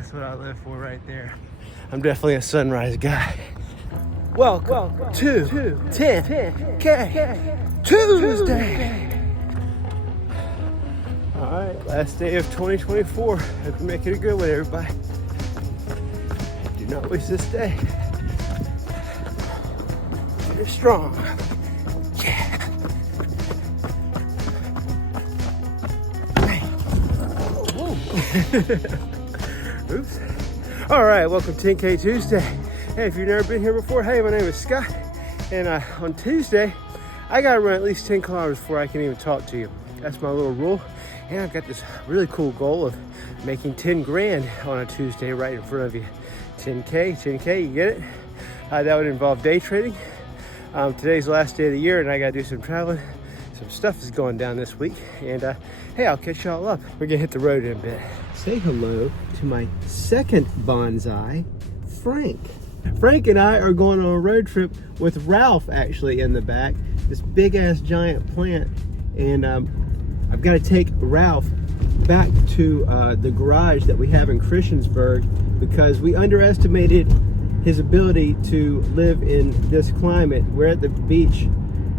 That's what I live for right there. I'm definitely a sunrise guy. Welcome to 10K Tuesday. All right, last day of 2024. Hope you make it a good one, everybody. Do not waste this day. You're strong. Yeah. Oops. All right, welcome to 10K Tuesday. Hey, if you've never been here before, hey, my name is Scott, and on Tuesday, I gotta run at least 10 kilometers before I can even talk to you. That's my little rule, and I've got this really cool goal of making 10 grand on a Tuesday right in front of you. 10K, you get it? That would involve day trading. Today's the last day of the year, and I gotta do some traveling. Some stuff is going down this week, and hey, I'll catch y'all up. We're gonna hit the road in a bit. Say hello to my second bonsai, Frank. Frank and I are going on a road trip with Ralph actually in the back, this big ass giant plant, and I've got to take Ralph back to the garage that we have in Christiansburg because we underestimated his ability to live in this climate. We're at the beach.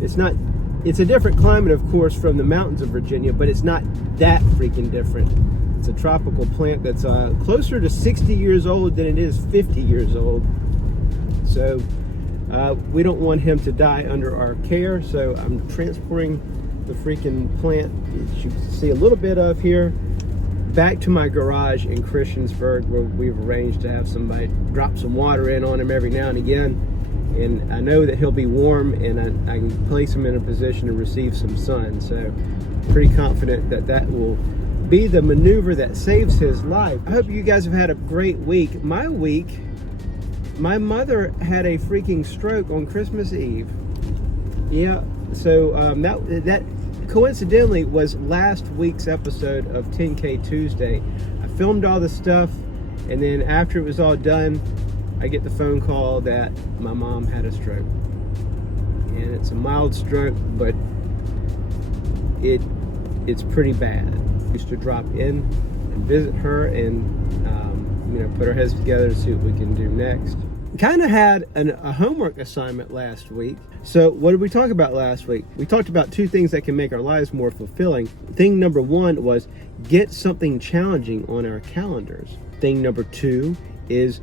It's a different climate, of course, from the mountains of Virginia, but it's not that freaking different. It's a tropical plant that's closer to 60 years old than it is 50 years old. So we don't want him to die under our care, so I'm transporting the freaking plant, you can see a little bit of here, back to my garage in Christiansburg, where we've arranged to have somebody drop some water in on him every now and again. And I know that he'll be warm, and I can place him in a position to receive some sun. So pretty confident that that will be the maneuver that saves his life. I hope you guys have had a great week. My mother had a freaking stroke on Christmas Eve. Yeah, so that coincidentally was last week's episode of 10K Tuesday. I filmed all the stuff, and then after it was all done, I get the phone call that my mom had a stroke. And it's a mild stroke, but it's pretty bad. I used to drop in and visit her and put our heads together to see what we can do next. Kind of had a homework assignment last week. So what did we talk about last week? We talked about two things that can make our lives more fulfilling. Thing number one was get something challenging on our calendars. Thing number two is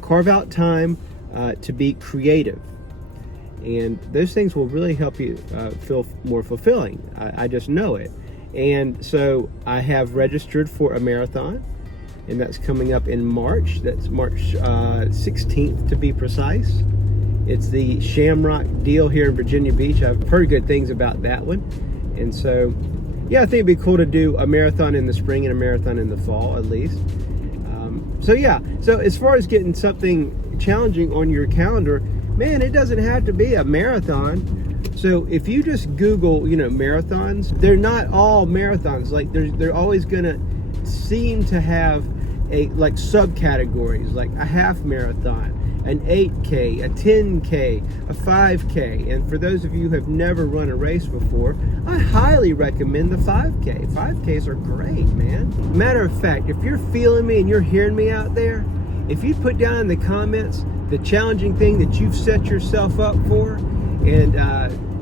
carve out time to be creative. And those things will really help you feel more fulfilling. I just know it. And so I have registered for a marathon, and that's coming up in March. That's March 16th to be precise. It's the Shamrock deal here in Virginia Beach. I've heard good things about that one. And so, yeah, I think it'd be cool to do a marathon in the spring and a marathon in the fall at least. So as far as getting something challenging on your calendar, man, it doesn't have to be a marathon. So if you just Google, marathons, they're not all marathons. Like they're always gonna seem to have like subcategories, like a half marathon, an 8K, a 10K, a 5K. And for those of you who have never run a race before, I highly recommend the 5K. 5Ks are great, man. Matter of fact, if you're feeling me and you're hearing me out there, if you put down in the comments the challenging thing that you've set yourself up for and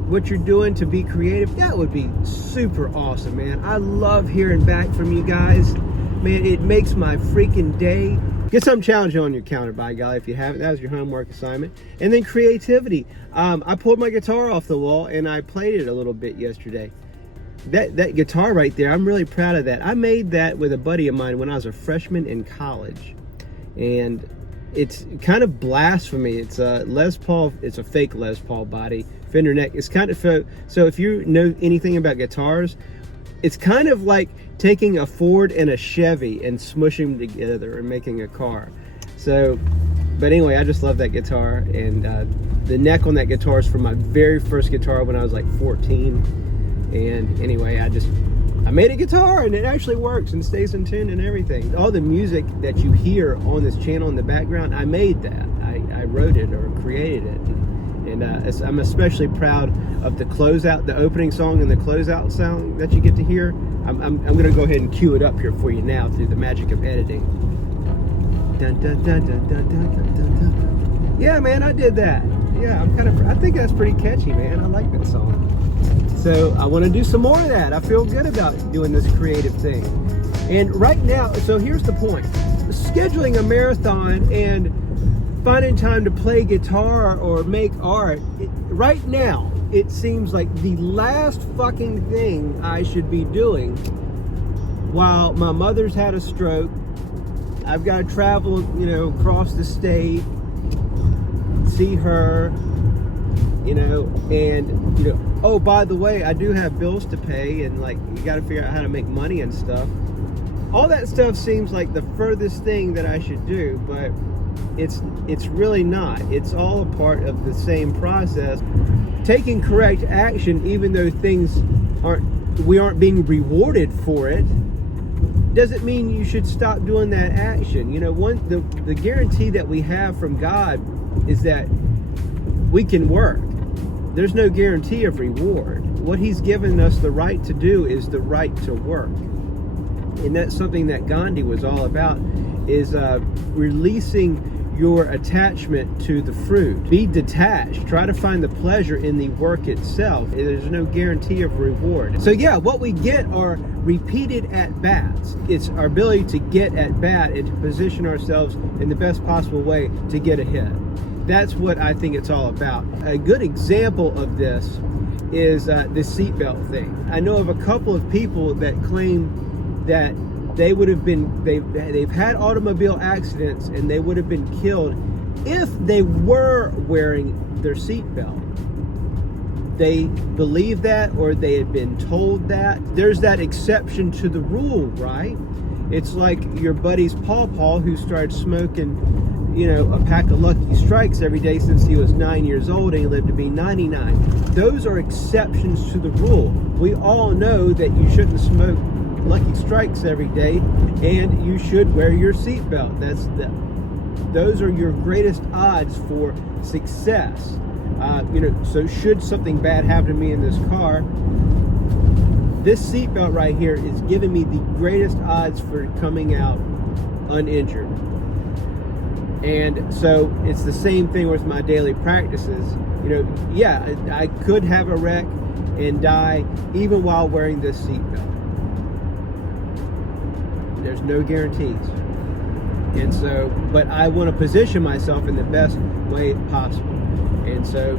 what you're doing to be creative, that would be super awesome, man. I love hearing back from you guys. Man, it makes my freaking day. Get something challenging on your calendar, by golly, if you haven't. That was your homework assignment. And then creativity. I pulled my guitar off the wall and I played it a little bit yesterday. That guitar right there, I'm really proud of that. I made that with a buddy of mine when I was a freshman in college. And it's kind of blasphemy. It's a Les Paul, it's a fake Les Paul body, Fender neck. It's kind of, so if you know anything about guitars, it's kind of like taking a Ford and a Chevy and smushing them together and making a car. So, but anyway, I just love that guitar, and the neck on that guitar is from my very first guitar when I was like 14. And anyway, I made a guitar and it actually works and stays in tune and everything. All the music that you hear on this channel in the background, I made that. I wrote it or created it. And I'm especially proud of the closeout, the opening song and the closeout sound that you get to hear. I'm going to go ahead and cue it up here for you now through the magic of editing. dun, dun, dun, dun, dun, dun, dun, dun, dun. Yeah, man, I did that. Yeah, I think that's pretty catchy, man. I like that song. So I want to do some more of that. I feel good about doing this creative thing. And right now, so here's the point. Scheduling a marathon and finding time to play guitar or make art, right now, it seems like the last fucking thing I should be doing while my mother's had a stroke. I've got to travel, across the state, see her, and, oh, by the way, I do have bills to pay, and you got to figure out how to make money and stuff. All that stuff seems like the furthest thing that I should do, but it's really not. It's all a part of the same process. Taking correct action, even though we aren't being rewarded for it, doesn't mean you should stop doing that action. The guarantee that we have from God is that we can work. There's no guarantee of reward. What He's given us the right to do is the right to work. And that's something that Gandhi was all about, is releasing your attachment to the fruit. Be detached. Try to find the pleasure in the work itself. There's no guarantee of reward. So yeah, what we get are repeated at-bats. It's our ability to get at bat and to position ourselves in the best possible way to get a hit. That's what I think it's all about. A good example of this is the seatbelt thing. I know of a couple of people that claim that they've had automobile accidents and they would have been killed if they were wearing their seatbelt. They believe that, or they had been told that. There's that exception to the rule, right? It's like your buddy's Paw who started smoking, a pack of Lucky Strikes every day since he was 9 years old, and he lived to be 99. Those are exceptions to the rule. We all know that you shouldn't smoke Lucky Strikes every day, and you should wear your seatbelt. Those are your greatest odds for success. So should something bad happen to me in this car, this seatbelt right here is giving me the greatest odds for coming out uninjured. And so it's the same thing with my daily practices. I could have a wreck and die even while wearing this seatbelt. There's no guarantees. And so, but I want to position myself in the best way possible. And so,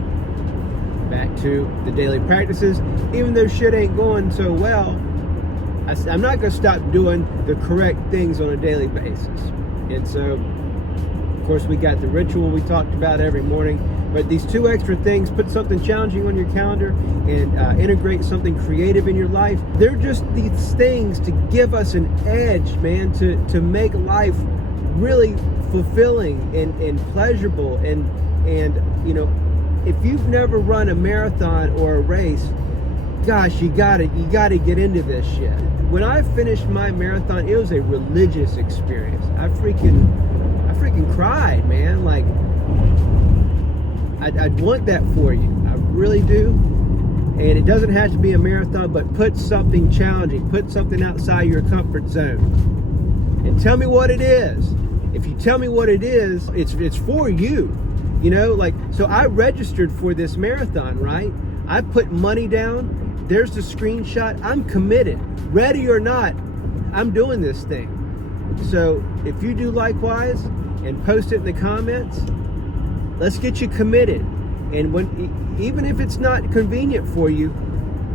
back to the daily practices. Even though shit ain't going so well, I'm not going to stop doing the correct things on a daily basis. And so, of course, we got the ritual we talked about every morning. But these two extra things, put something challenging on your calendar and integrate something creative in your life. They're just these things to give us an edge, man, to make life really fulfilling and pleasurable. And if you've never run a marathon or a race, gosh, you gotta get into this shit. When I finished my marathon, it was a religious experience. I freaking cried, man. I'd want that for you. I really do. And it doesn't have to be a marathon, but put something challenging. Put something outside your comfort zone. And tell me what it is. If you tell me what it is, it's for you. So I registered for this marathon, right? I put money down. There's the screenshot. I'm committed. Ready or not, I'm doing this thing. So if you do likewise and post it in the comments, let's get you committed. And even if it's not convenient for you,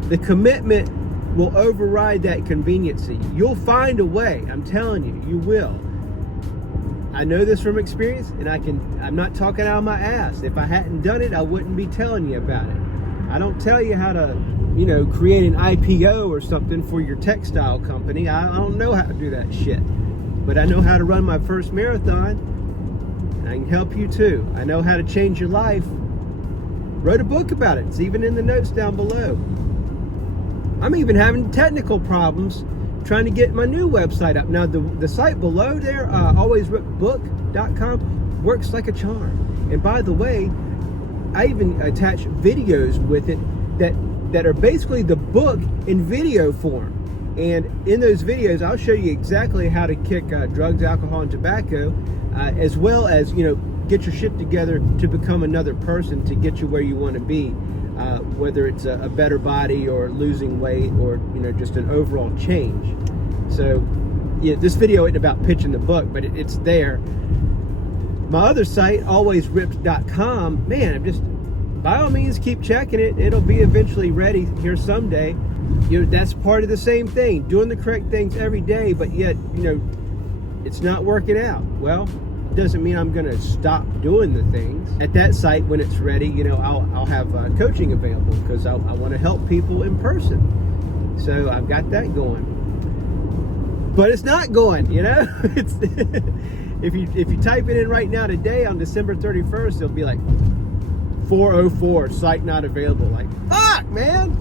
the commitment will override that conveniency. You'll find a way. I'm telling you, you will. I know this from experience, and I'm not talking out of my ass. If I hadn't done it, I wouldn't be telling you about it. I don't tell you how to, create an IPO or something for your textile company. I don't know how to do that shit. But I know how to run my first marathon. I can help you too. I know how to change your life. Wrote a book about it. It's even in the notes down below. I'm even having technical problems trying to get my new website up. Now, the site below there, alwaysbook.com, works like a charm. And by the way, I even attach videos with it that are basically the book in video form. And in those videos, I'll show you exactly how to kick drugs, alcohol, and tobacco. as well as, get your shit together to become another person to get you where you want to be, whether it's a better body or losing weight or, just an overall change. So, this video isn't about pitching the book, but it's there. My other site, alwaysripped.com, man, I'm just, by all means, keep checking it. It'll be eventually ready here someday. That's part of the same thing, doing the correct things every day, but yet, it's not working out. Well, doesn't mean I'm going to stop doing the things. At that site, when it's ready, I'll have coaching available because I want to help people in person. So I've got that going. But it's not going, It's if you type it in right now today on December 31st, it'll be like 404, site not available. Like, fuck, man.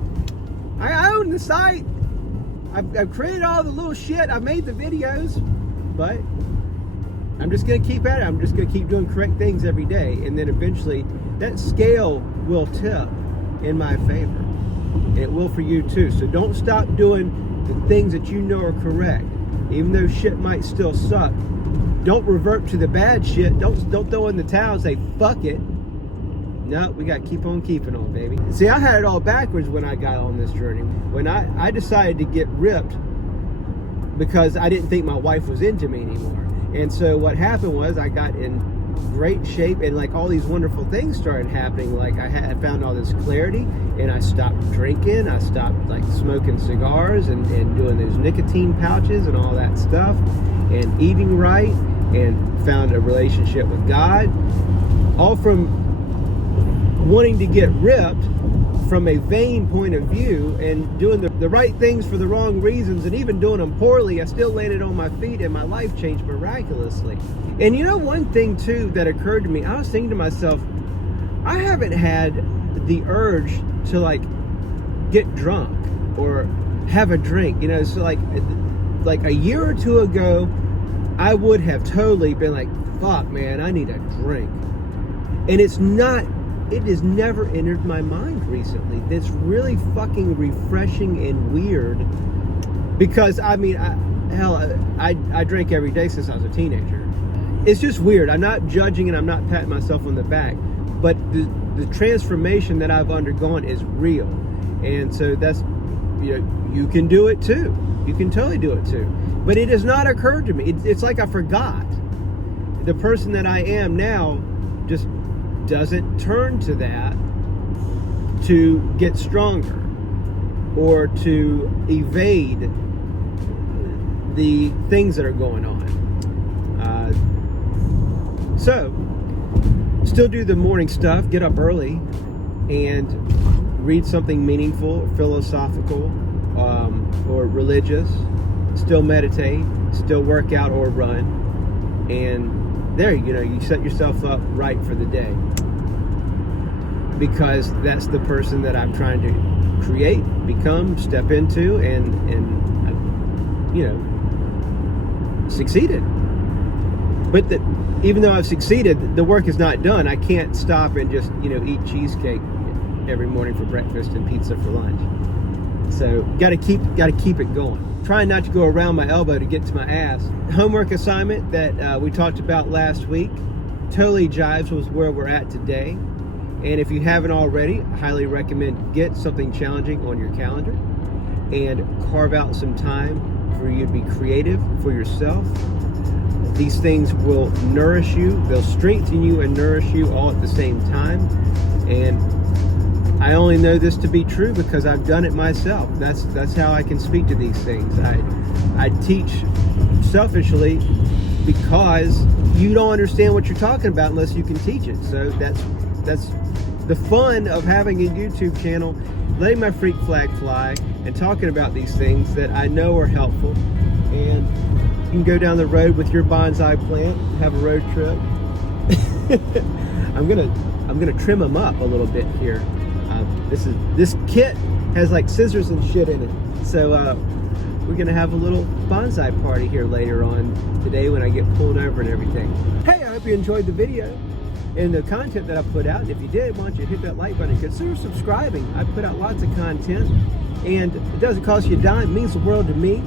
I own the site. I've created all the little shit. I've made the videos, but I'm just going to keep at it. I'm just going to keep doing correct things every day. And then eventually that scale will tip in my favor. And it will for you too. So don't stop doing the things that you know are correct. Even though shit might still suck. Don't revert to the bad shit. Don't throw in the towel and say, fuck it. No, we got to keep on keeping on, baby. See, I had it all backwards when I got on this journey. When I decided to get ripped because I didn't think my wife was into me anymore. And so what happened was I got in great shape and like all these wonderful things started happening. Like I found all this clarity and I stopped drinking. I stopped like smoking cigars and doing those nicotine pouches and all that stuff and eating right and found a relationship with God. All from wanting to get ripped from a vain point of view and doing the right things for the wrong reasons and even doing them poorly. I still landed on my feet and my life changed miraculously. And one thing too that occurred to me, I was thinking to myself, I haven't had the urge to like get drunk or have a drink. So like a year or two ago, I would have totally been like, fuck man, I need a drink. And it has never entered my mind recently. It's really fucking refreshing and weird because I drink every day since I was a teenager. It's just weird. I'm not judging and I'm not patting myself on the back, but the transformation that I've undergone is real. And so that's, you can do it too. You can totally do it too. But it has not occurred to me. It's like I forgot. The person that I am now just doesn't turn to that to get stronger or to evade the things that are going on. So still do the morning stuff, get up early and read something meaningful, philosophical, or religious, still meditate, still work out or run, and there, you set yourself up right for the day. Because that's the person that I'm trying to create, become, step into, and succeeded. But even though I've succeeded, the work is not done. I can't stop and just, eat cheesecake every morning for breakfast and pizza for lunch. So got to keep it going. Trying not to go around my elbow to get to my ass. Homework assignment that we talked about last week totally jives with where we're at today. And if you haven't already, I highly recommend get something challenging on your calendar and carve out some time for you to be creative for yourself. These things will nourish you, they'll strengthen you and nourish you all at the same time. And I only know this to be true because I've done it myself. That's how I can speak to these things. I teach selfishly because you don't understand what you're talking about unless you can teach it. So that's the fun of having a YouTube channel, letting my freak flag fly and talking about these things that I know are helpful. And you can go down the road with your bonsai plant, have a road trip. I'm gonna trim them up a little bit here. This kit has like scissors and shit in it. So we're gonna have a little bonsai party here later on today when I get pulled over and everything. Hey, I hope you enjoyed the video and the content that I put out. And if you did, why don't you hit that like button? Consider subscribing. I put out lots of content and it doesn't cost you a dime. It means the world to me.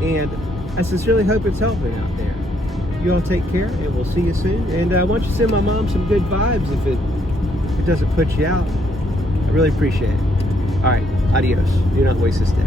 And I sincerely hope it's helping out there. you all take care, and we'll see you soon. And why don't you send my mom some good vibes if it doesn't put you out. I really appreciate it. All right, adios. Do not waste this day.